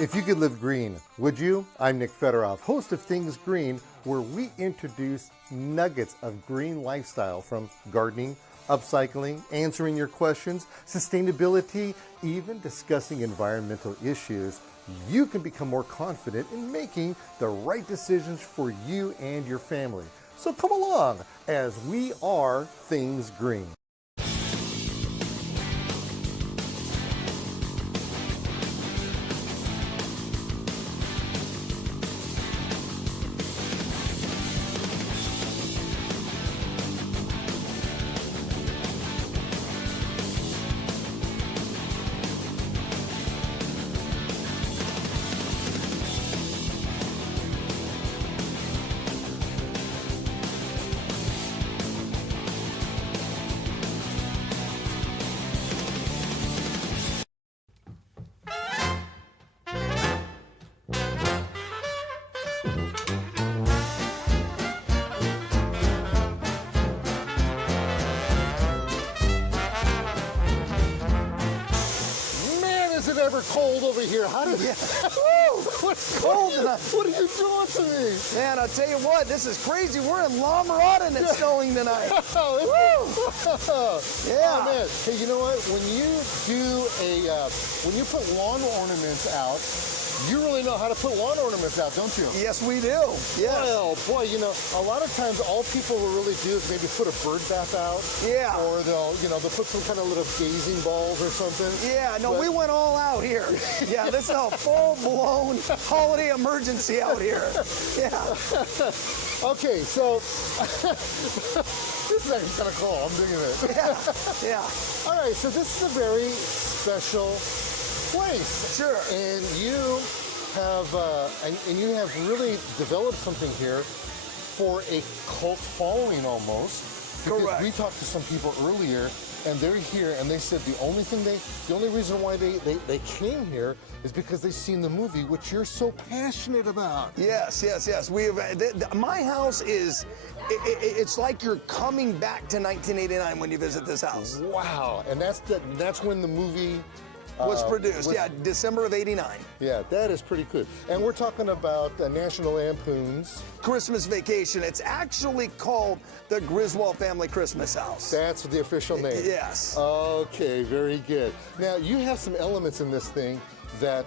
If you could live green, would you? I'm Nick Federoff, host of Things Green, where we introduce nuggets of green lifestyle from gardening, upcycling, answering your questions, sustainability, even discussing environmental issues. You can become more confident in making the right decisions for you and your family. So come along as we are Things Green. Ever cold over here? How did what's cold tonight? What are you doing to me? Man, I'll tell you what, this is crazy. We're in Lampoon and it's snowing tonight. Yeah. Oh, man. Hey, you know what? When you put lawn ornaments out, you really know how to put lawn ornaments out, don't you? Yes, we do. Yeah. Well, boy, you know, a lot of times all people will really do is maybe put a bird bath out. Yeah. Or they'll put some kind of little gazing balls or something. Yeah, no, we went all out here. Yeah, this is a full-blown holiday emergency out here. Yeah. Okay, so this is actually kind of cool. I'm digging it. Yeah. All right, so this is a very special place. Sure. And you have really developed something here for a cult following almost. Because Correct. we talked to some people earlier and they're here and they said the only reason why they came here is because they've seen the movie, which you're so passionate about. Yes. We have, my house is, it's like you're coming back to 1989 when you visit this house. Wow, and that's when the movie was produced, December of '89. Yeah, that is pretty good. And we're talking about National Lampoon's Christmas Vacation. It's actually called the Griswold Family Christmas House. That's the official name. Yes. Okay, very good. Now, you have some elements in this thing that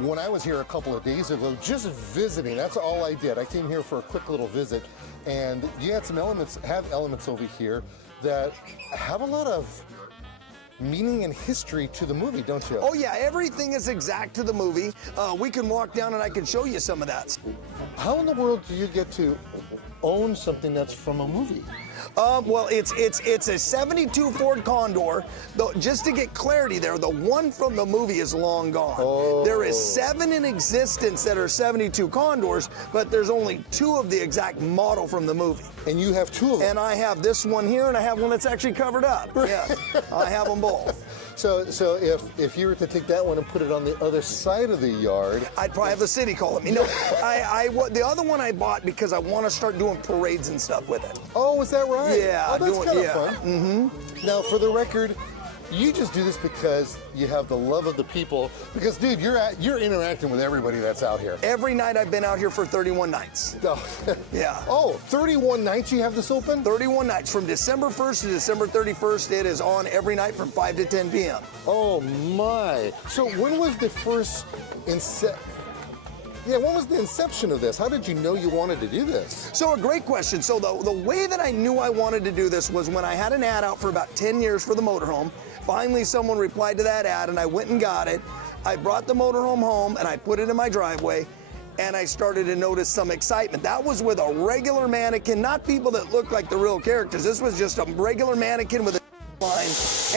when I was here a couple of days ago, just visiting, that's all I did. I came here for a quick little visit, and you had some elements over here that have a lot of meaning and history to the movie, don't you? Oh yeah, everything is exact to the movie. We can walk down and I can show you some of that. How in the world do you get to own something that's from a movie? Well, it's a 72 Ford Condor. Though, just to get clarity there, the one from the movie is long gone. Oh. There is 7 in existence that are 72 Condors, but there's only 2 of the exact model from the movie. And you have 2 of them. And I have this one here, and I have one that's actually covered up. Yeah, I have them both. So if you were to take that one and put it on the other side of the yard, I'd probably have the city call it me. No, the other one I bought because I want to start doing parades and stuff with it. Oh, is that right? Yeah. Oh, that's kind of fun. Mm-hmm. Now, for the record, you just do this because you have the love of the people. Because, dude, you're interacting with everybody that's out here. Every night I've been out here for 31 nights. Oh. Yeah. Oh, 31 nights you have this open? 31 nights. From December 1st to December 31st, it is on every night from 5 to 10 p.m. Oh, my. So when was the first when was the inception of this? How did you know you wanted to do this? So a great question. So the way that I knew I wanted to do this was when I had an ad out for about 10 years for the motorhome. Finally, someone replied to that ad and I went and got it. I brought the motorhome home and I put it in my driveway and I started to notice some excitement. That was with a regular mannequin, not people that look like the real characters. This was just a regular mannequin with a line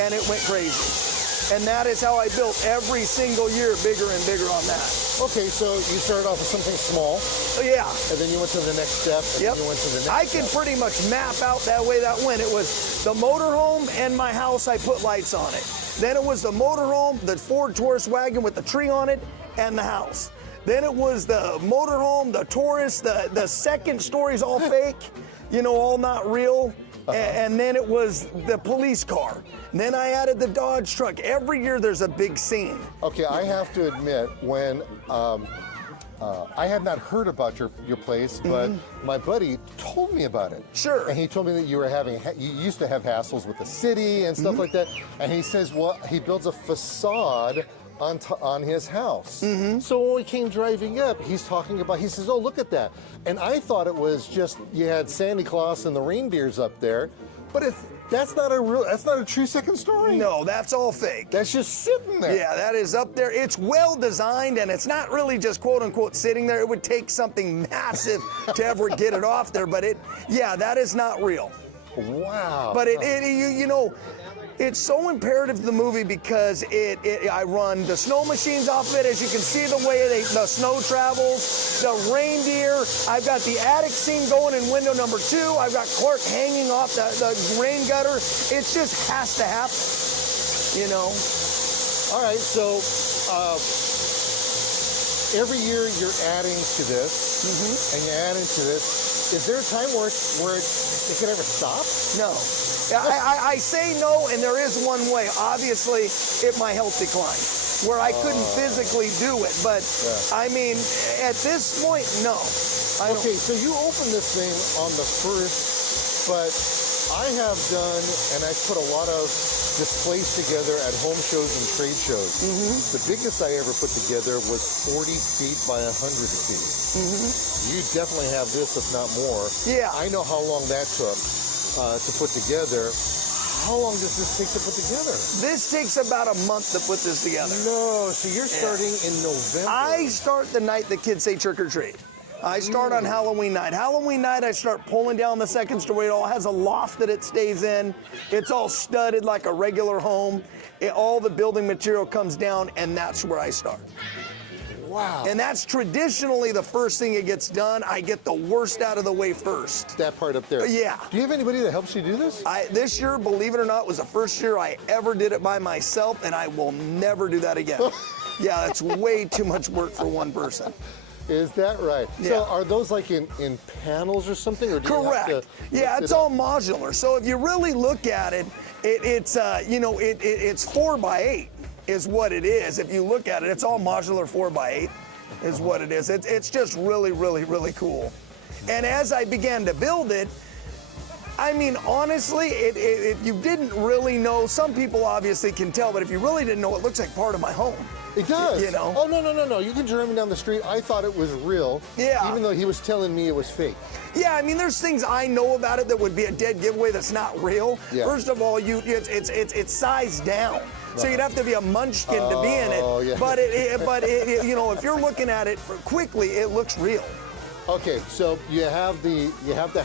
and it went crazy. And that is how I built every single year, bigger and bigger on that. Okay, so you started off with something small. Yeah. And then you went to the next step. And Yep. you went to the next I step. can pretty much map out that way that went. It was the motorhome and my house, I put lights on it. Then it was the motorhome, the Ford Taurus wagon with the tree on it, and the house. Then it was the motorhome, the Taurus, the second story's all fake, all not real. and then it was the police car. And then I added the Dodge truck. Every year there's a big scene. Okay, I have to admit, when I had not heard about your place, but my buddy told me about it. Sure. And he told me that you used to have hassles with the city and stuff like that. And he says, well, he builds a facade on his house. So when we came driving up, he says, oh, look at that. And I thought it was just, you had Santa Claus and the reindeers up there, but that's not a true second story. No, that's all fake. That's just sitting there. Yeah, that is up there. It's well designed, and it's not really just quote unquote sitting there. It would take something massive to ever get it off there, but that is not real. Wow. But you know, it's so imperative to the movie because I run the snow machines off of it. As you can see, the way the snow travels, the reindeer. I've got the attic scene going in window number 2. I've got Clark hanging off the rain gutter. It just has to happen, you know. All right, so every year you're adding to this, and you're adding to this. Is there a time where it could ever stop? No. I say no, and there is one way. Obviously, if my health declined, where I couldn't physically do it. But, I mean, at this point, no. Okay, so you opened this thing on the 1st, but I have done, and I've put a lot of displays together at home shows and trade shows. The biggest I ever put together was 40 feet by 100 feet. You definitely have this, if not more. Yeah. I know how long that took to put together. How long does this take to put together? This takes about a month to put this together. No, so you're starting in November. I start the night the kids say trick or treat. I start on Halloween night. Halloween night, I start pulling down the second story. It all has a loft that it stays in. It's all studded like a regular home. All the building material comes down, and that's where I start. Wow. And that's traditionally the first thing that gets done. I get the worst out of the way first. That part up there. Yeah. Do you have anybody that helps you do this? This year, believe it or not, was the first year I ever did it by myself, and I will never do that again. Yeah, that's way too much work for one person. Is that right? Yeah. So are those like in panels or something? Or do Correct. You have to yeah, it's all modular. So if you really look at it, it's 4x8 is what it is. If you look at it, it's all modular 4x8 is what it is. It's just really, really, really cool. And as I began to build it, I mean, honestly, if you didn't really know, some people obviously can tell, but if you really didn't know, it looks like part of my home. It does. You know? Oh, no. You can drive me down the street. I thought it was real. Yeah. Even though he was telling me it was fake. Yeah, I mean, there's things I know about it that would be a dead giveaway that's not real. Yeah. First of all, it's sized down. So you'd have to be a munchkin to be in it. Yeah. But you know, if you're looking at it quickly, it looks real. Okay, so you have the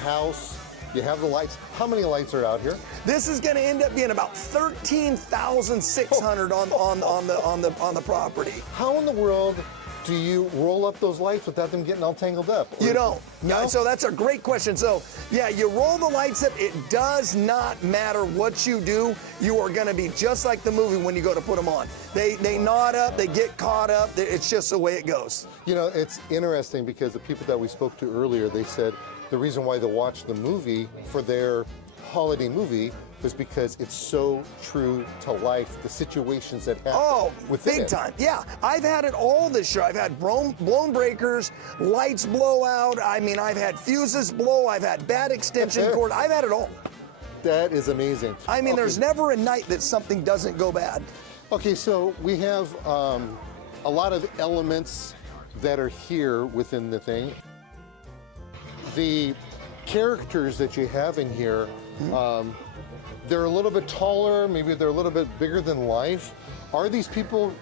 house, you have the lights. How many lights are out here? This is going to end up being about 13,600 on the property. How in the world do you roll up those lights without them getting all tangled up? You don't. No? So that's a great question. So, yeah, you roll the lights up. It does not matter what you do. You are going to be just like the movie when you go to put them on. They knot up. They get caught up. It's just the way it goes. You know, it's interesting because the people that we spoke to earlier, they said the reason why they watch the movie for their holiday movie is because it's so true to life, the situations that happen within big time. Yeah, I've had it all this year. I've had blown breakers, lights blow out. I mean, I've had fuses blow. I've had bad extension cord. I've had it all. That is amazing. I mean, there's never a night that something doesn't go bad. Okay, so we have a lot of elements that are here within the thing. The characters that you have in here, they're a little bit taller, maybe they're a little bit bigger than life. Are these people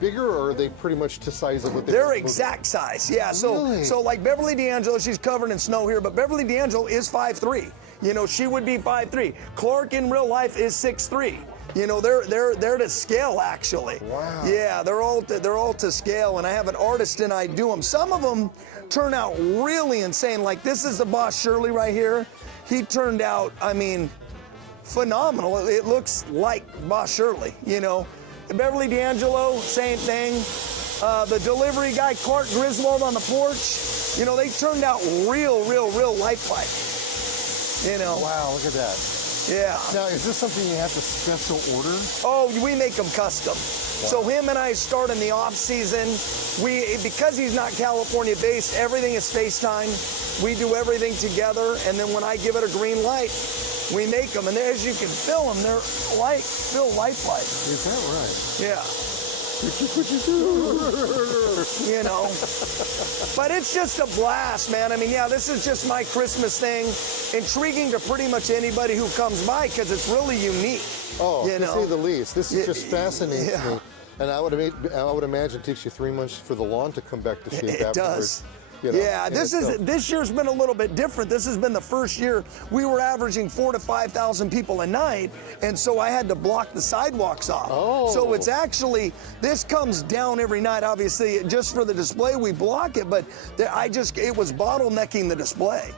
bigger, or are they pretty much the size of what they're exact size? Yeah. Really? So like Beverly D'Angelo, she's covered in snow here, but Beverly D'Angelo is 5'3". You know, she would be 5'3". Clark in real life is 6'3". You know, they're to scale actually. Wow. Yeah, they're all to scale, and I have an artist and I do them. Some of them turn out really insane. Like this is the Boss Shirley right here. He turned out, I mean, phenomenal. It looks like Boss Shirley, you know. Beverly D'Angelo, same thing. The delivery guy, Griswold on the porch, you know, they turned out real lifelike. You know. Wow, look at that. Yeah. Now, is this something you have to special order? Oh, we make them custom. So him and I start in the off season. Because he's not California based, everything is FaceTime. We do everything together, and then when I give it a green light, we make them. And as you can feel them, they're feel lifelike. Is that right? Yeah. You know, but it's just a blast, man. I mean, yeah, this is just my Christmas thing. Intriguing to pretty much anybody who comes by because it's really unique. Oh, you to know? say the least. This is just fascinates yeah. me. And I would imagine it takes you 3 months for the lawn to come back to shape It afterwards. does. You know, yeah, this year's been a little bit different. This has been the first year we were averaging 4,000 to 5,000 people a night, and so I had to block the sidewalks off. Oh. So it's actually, this comes down every night. Obviously, just for the display, we block it, but it was bottlenecking the display.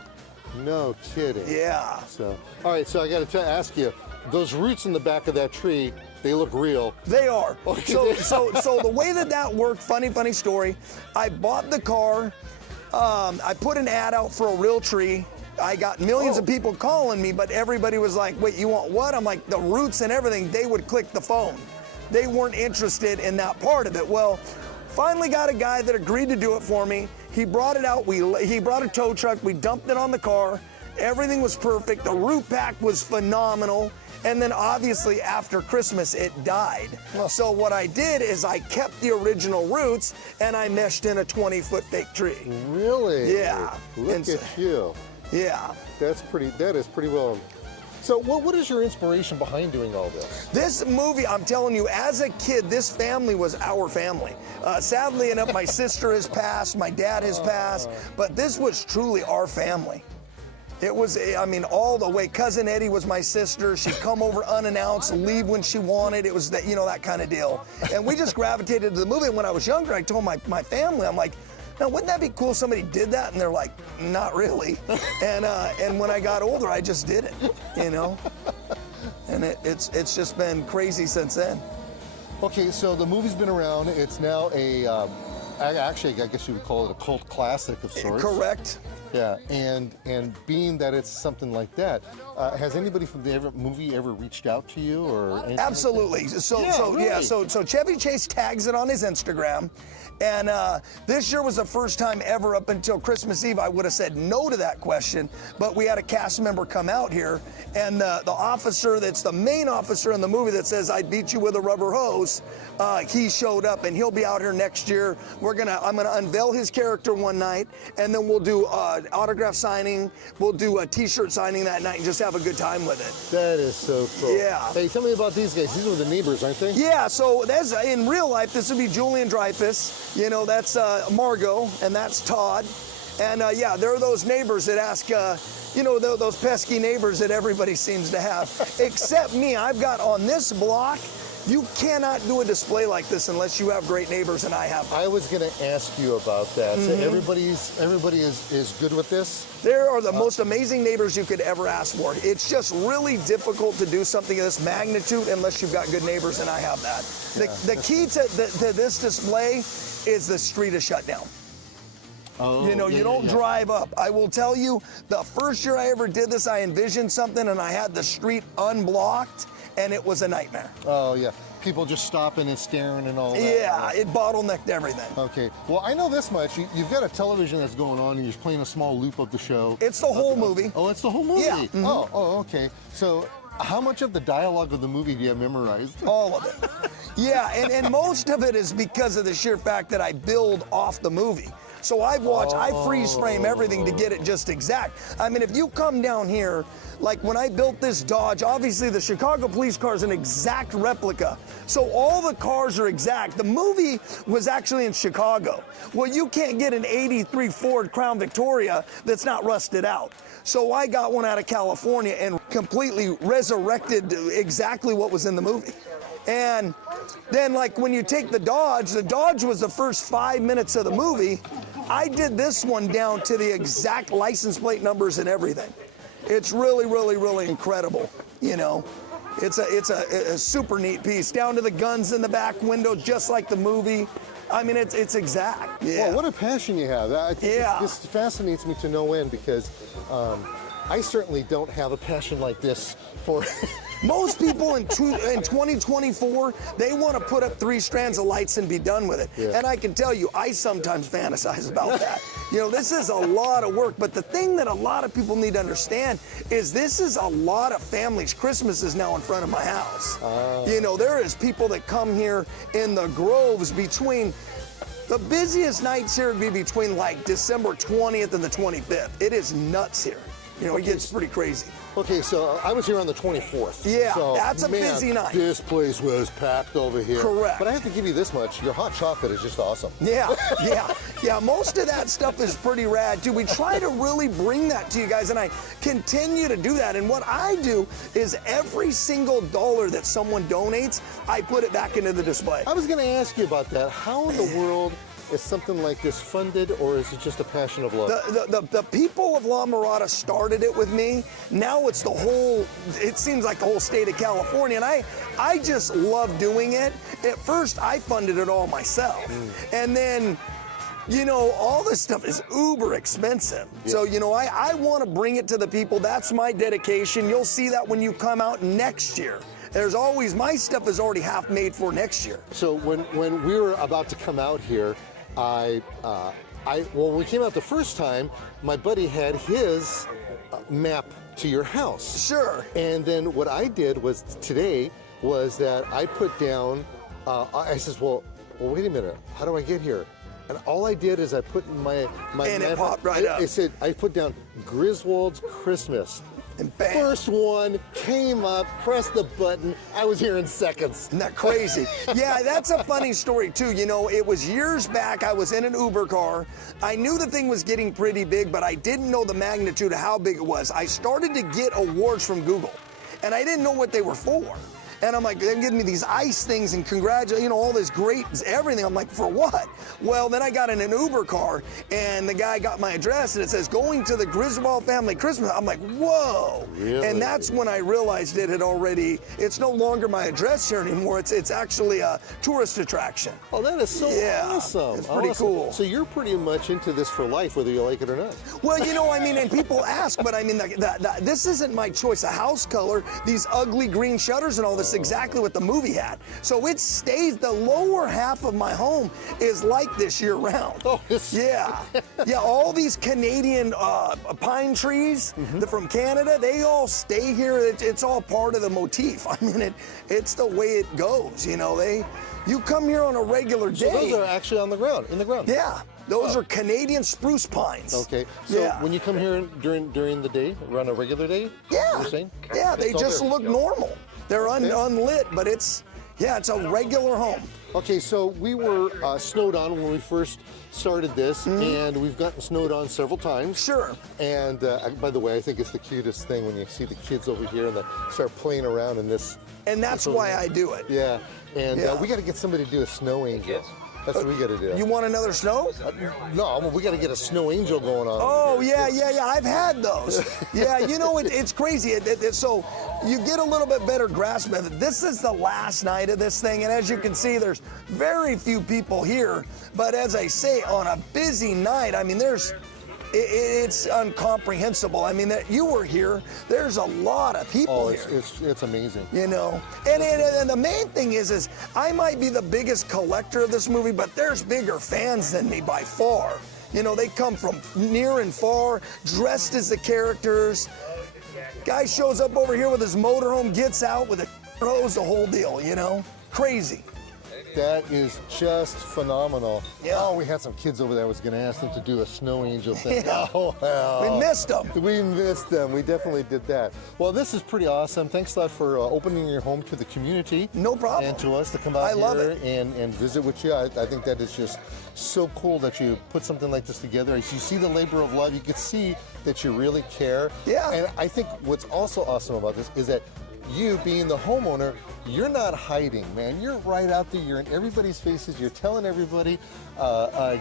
No kidding. Yeah. So, all right, so I got to ask you, those roots in the back of that tree, they look real. They are. Okay. So the way that worked, funny story, I bought the car, I put an ad out for a real tree. I got millions of people calling me, but everybody was like, wait, you want what? I'm like, the roots and everything, they would click the phone. They weren't interested in that part of it. Well, finally got a guy that agreed to do it for me. He brought it out, he brought a tow truck, we dumped it on the car. Everything was perfect, the root pack was phenomenal. And then obviously after Christmas, it died. So what I did is I kept the original roots and I meshed in a 20-foot fake tree. Really? Yeah. Look at you. Yeah. That is pretty well. So what is your inspiration behind doing all this? This movie, I'm telling you, as a kid, this family was our family. Sadly enough, my sister has passed, my dad has passed, but this was truly our family. It was, I mean, all the way. Cousin Eddie was my sister. She'd come over unannounced, leave when she wanted. It was that, you know, that kind of deal. And we just gravitated to the movie. And when I was younger, I told my family, I'm like, now, wouldn't that be cool if somebody did that? And they're like, not really. And when I got older, I just did it, you know? And it's just been crazy since then. Okay, so the movie's been around. It's now actually, I guess you would call it a cult classic of sorts. Correct. Yeah, and being that it's something like that, has anybody from the movie ever reached out to you or anything? Absolutely. So Chevy Chase tags it on his Instagram. And this year was the first time ever up until Christmas Eve I would have said no to that question, but we had a cast member come out here, and the officer that's the main officer in the movie that says, "I'd beat you with a rubber hose," he showed up, and he'll be out here next year. I'm gonna unveil his character one night, and then we'll do autograph signing, we'll do a t-shirt signing that night, and just have a good time with it. That is so cool. Yeah. Hey, tell me about these guys. These are the neighbors, aren't they? Yeah, so that's in real life, this would be Julian Dreyfus. You know, that's Margot, and that's Todd. And yeah, they're those neighbors that ask, you know, those pesky neighbors that everybody seems to have. Except me, I've got on this block, you cannot do a display like this unless you have great neighbors, and I have them. I was going to ask you about that. So everybody is good with this? There are the most amazing neighbors you could ever ask for. It's just really difficult to do something of this magnitude unless you've got good neighbors, and I have that. The key to this display is the street is shut down. Oh, you know, you don't drive up. I will tell you, the first year I ever did this, I envisioned something, and I had the street unblocked, and it was a nightmare. Oh, yeah. People just stopping and staring and all that. Yeah, it bottlenecked everything. Okay. Well, I know this much. You've got a television that's going on, and you're playing a small loop of the show. It's the whole movie. Oh, it's the whole movie? Yeah. Oh, okay. So how much of the dialogue of the movie do you have memorized? All of it. Yeah, and most of it is because of the sheer fact that I build off the movie. So I've watched, I freeze frame everything to get it just exact. I mean, if you come down here, like when I built this Dodge, obviously the Chicago police car is an exact replica. So all the cars are exact. The movie was actually in Chicago. Well, you can't get an 83 Ford Crown Victoria that's not rusted out. So I got one out of California and completely resurrected exactly what was in the movie. And then, like, when you take the Dodge was the first 5 minutes of the movie. I did this one down to the exact license plate numbers and everything. It's really, really, really incredible, you know. It's a super neat piece, down to the guns in the back window, just like the movie. I mean, it's exact. Yeah. Well, what a passion you have. This fascinates me to no end because I certainly don't have a passion like this for. Most people in 2024, they want to put up 3 strands of lights and be done with it. Yeah. And I can tell you, I sometimes fantasize about that. You know, this is a lot of work, but the thing that a lot of people need to understand is this is a lot of families' Christmas is now in front of my house. You know, there is people that come here in the groves between. The busiest nights here would be between like December 20th and the 25th. It is nuts here. You know, it gets pretty crazy. Okay, so I was here on the 24th. Yeah, so, that's a busy night. This place was packed over here. Correct. But I have to give you this much. Your hot chocolate is just awesome. Yeah, yeah. Most of that stuff is pretty rad, too. We try to really bring that to you guys, and I continue to do that. And what I do is every single dollar that someone donates, I put it back into the display. I was going to ask you about that. How in the world is something like this funded, or is it just a passion of love? The people of La Mirada started it with me. Now it's the whole, it seems like the whole state of California, and I just love doing it. At first, I funded it all myself. And then, you know, all this stuff is uber expensive. Yeah. So, you know, I want to bring it to the people. That's my dedication. You'll see that when you come out next year. There's always, my stuff is already half made for next year. So when we were about to come out here, when we came out the first time, my buddy had his map to your house. Sure. And then what I did was today was that I put down, I says, well, wait a minute, how do I get here? And all I did is I put in my and map, it popped right up. It said, I put down Griswold's Christmas. And bam. First one came up, pressed the button. I was here in seconds. Isn't that crazy? Yeah, that's a funny story too. You know, it was years back. I was in an Uber car. I knew the thing was getting pretty big, but I didn't know the magnitude of how big it was. I started to get awards from Google, and I didn't know what they were for. And I'm like, they're giving me these ice things and congratulate, you know, all this great everything. I'm like, for what? Well, then I got in an Uber car, and the guy got my address, and it says, going to the Griswold family Christmas. I'm like, whoa. Really? And that's when I realized it had already, it's no longer my address here anymore. It's actually a tourist attraction. Oh, that is so awesome. It's pretty cool. So you're pretty much into this for life, whether you like it or not. Well, you know, I mean, and people ask, but I mean, this isn't my choice. A house color, these ugly green shutters and all this, exactly what the movie had. So it stays, the lower half of my home is like this year round. Oh, yeah. Yeah, all these Canadian pine trees from Canada, they all stay here. It's all part of the motif. I mean, it's the way it goes, you know. You come here on a regular day. So those are actually on the ground, in the ground? Yeah. Those are Canadian spruce pines. Okay. So when you come here during the day, around a regular day, you're saying? Yeah, they just look normal. They're unlit, but it's a regular home. Okay, so we were snowed on when we first started this, and we've gotten snowed on several times. Sure. And by the way, I think it's the cutest thing when you see the kids over here and they start playing around in this. And that's why I do it. Yeah. And we got to get somebody to do a snow angel. That's what we got to do. You want another snow? No, we got to get a snow angel going on. Oh, yeah. I've had those. Yeah, you know, it's crazy. So you get a little bit better grasp of it. This is the last night of this thing, and as you can see, there's very few people here. But as I say, on a busy night, I mean, it's incomprehensible. I mean, that you were here. There's a lot of people here. It's amazing. You know, and the main thing is I might be the biggest collector of this movie, but there's bigger fans than me by far. You know, they come from near and far, dressed as the characters. Guy shows up over here with his motorhome, gets out with a hose, the whole deal. You know, crazy. That is just phenomenal. Yeah. Oh, we had some kids over there. I was going to ask them to do a snow angel thing. Yeah. Oh, well. We missed them. We missed them. We definitely did that. Well, this is pretty awesome. Thanks a lot for opening your home to the community. No problem. And to us to come out here and visit with you. I think that is just so cool that you put something like this together. As you see the labor of love, you can see that you really care. Yeah. And I think what's also awesome about this is that you, being the homeowner, you're not hiding, man. You're right out there. You're in everybody's faces. You're telling everybody,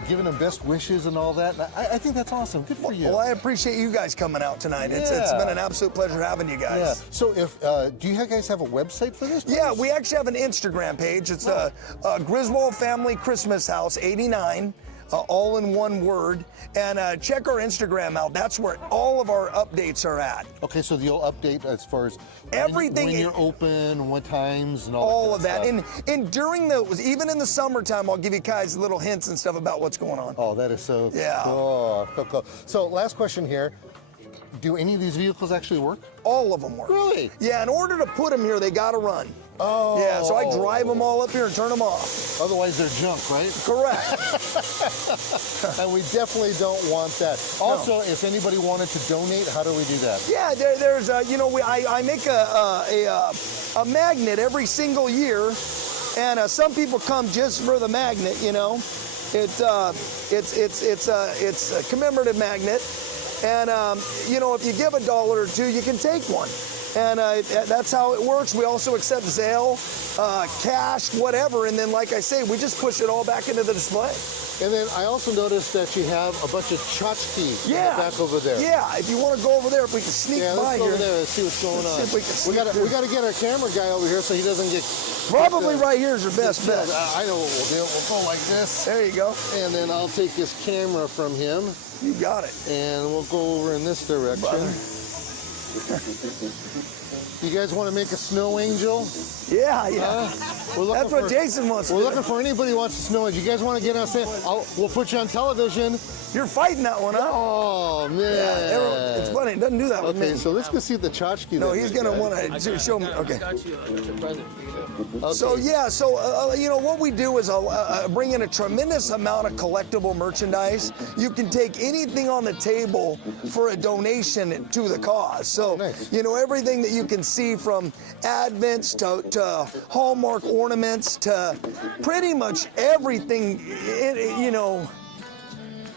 giving them best wishes and all that. And I think that's awesome. Good for you. Well, I appreciate you guys coming out tonight. Yeah. It's been an absolute pleasure having you guys. Yeah. So do you guys have a website for this place? Yeah, we actually have an Instagram page. It's Griswold Family Christmas House 89. all in one word. And check our Instagram out. That's where all of our updates are at. Okay, so you'll update as far as everything, when you're open, what times, and all of that. Stuff. And during even in the summertime, I'll give you guys little hints and stuff about what's going on. Oh, that is so yeah. Cool. So last question here. Do any of these vehicles actually work? All of them work. Really? Yeah, in order to put them here, they got to run. Oh. Yeah, so I drive them all up here and turn them off. Otherwise, they're junk, right? Correct. And we definitely don't want that. Also, if anybody wanted to donate, how do we do that? Yeah, there's I make a magnet every single year, and some people come just for the magnet. It's a commemorative magnet. And, if you give $1 or $2, you can take one. And that's how it works. We also accept Zelle, cash, whatever. And then, like I say, we just push it all back into the display. And then I also noticed that you have a bunch of tchotchkes back over there. Yeah, if you want to go over there, if we can sneak by here. Let's go over there and see what's going on. We got to get our camera guy over here so he doesn't get... Probably right here is your best bet. I know what we'll do. We'll go like this. There you go. And then I'll take his camera from him. You got it. And we'll go over in this direction. You guys want to make a snow angel? Yeah. That's what Jason wants to do. We're looking for anybody who wants to snow angel. You guys want to get us in? We'll put you on television. You're fighting that one, huh? Oh, man. Yeah, it's funny. It doesn't do that with me. Okay, so let's go see the tchotchke. No, he's going to want to show me. Okay. Okay. So, what we do is bring in a tremendous amount of collectible merchandise. You can take anything on the table for a donation to the cause. So, nice. Everything that you can see from Advents to Hallmark ornaments to pretty much everything,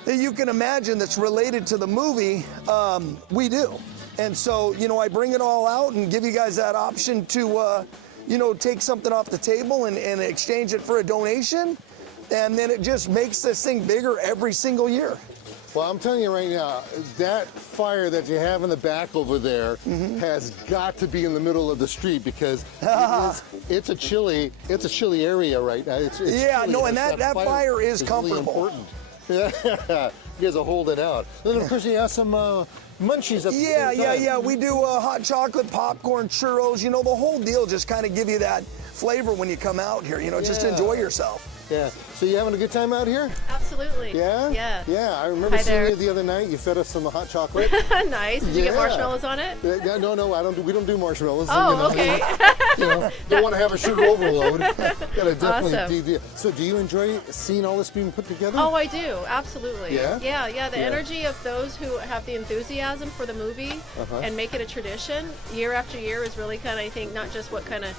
that you can imagine that's related to the movie, we do. And so, I bring it all out and give you guys that option to, take something off the table and exchange it for a donation. And then it just makes this thing bigger every single year. Well, I'm telling you right now, that fire that you have in the back over there has got to be in the middle of the street because it's a chilly area right now. It's chilly. And that fire is comfortable. Really important. Yeah, you guys are holding out. And then of course you have some munchies up there. Yeah. We do hot chocolate, popcorn, churros. The whole deal. Just kind of give you that flavor when you come out here. Just enjoy yourself. Yeah. So you having a good time out here? Absolutely. Yeah? Yeah. Yeah. I remember seeing you the other night. You fed us some hot chocolate. Nice. Did you get marshmallows on it? No, I don't. We don't do marshmallows. Oh, okay. Don't want to have a sugar overload. Gotta definitely Awesome. So do you enjoy seeing all this being put together? Oh, I do. Absolutely. Yeah? Yeah. The energy of those who have the enthusiasm for the movie and make it a tradition year after year is really kind of, I think, not just what kind of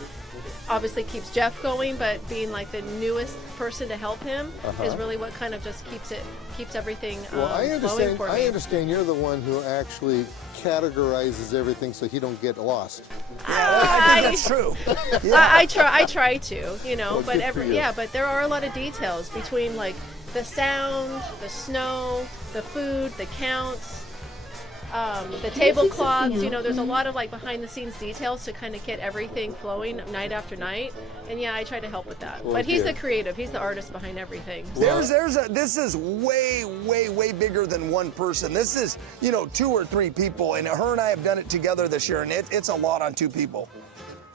obviously keeps Jeff going, but being like the newest person to help him is really what kind of just keeps everything flowing for me. I understand you're the one who actually categorizes everything so he don't get lost. I think that's true. I try to, Well, but there are a lot of details between like the sound, the snow, the food, the counts, the tablecloths. There's a lot of like behind the scenes details to kind of get everything flowing night after night. And I try to help with that. Well, but he's the creative. He's the artist behind everything. So. This is way bigger than one person. This is 2 or 3 people, and her and I have done it together this year, and it's a lot on 2 people.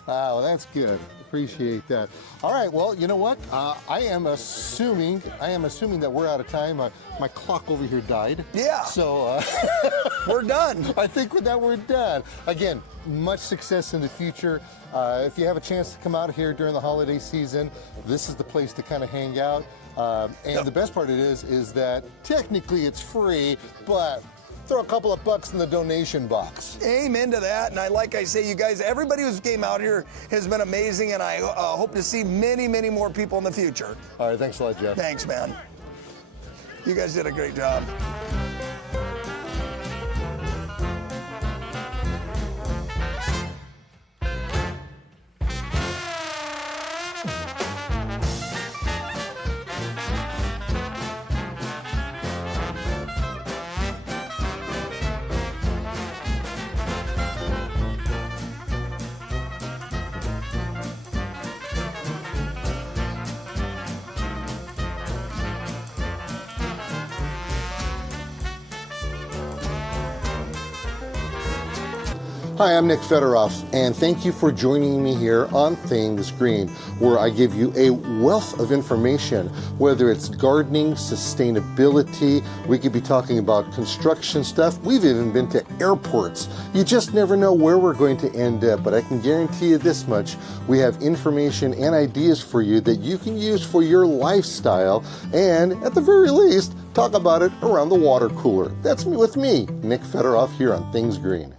Wow, that's good. Appreciate that. All right, well, you know what? I am assuming that we're out of time. My clock over here died. Yeah. So we're done. I think with that we're done. Again, much success in the future. If you have a chance to come out here during the holiday season, this is the place to kind of hang out. And the best part of it is that technically it's free, but throw a couple of bucks in the donation box. Amen to that. And like I say, you guys, everybody who's came out here has been amazing, and I hope to see many more people in the future. All right, thanks a lot, Jeff. Thanks, man. You guys did a great job. Hi, I'm Nick Federoff, and thank you for joining me here on Things Green, where I give you a wealth of information, whether it's gardening, sustainability, we could be talking about construction stuff, we've even been to airports. You just never know where we're going to end up, but I can guarantee you this much, we have information and ideas for you that you can use for your lifestyle, and at the very least, talk about it around the water cooler. That's me with me, Nick Federoff, here on Things Green.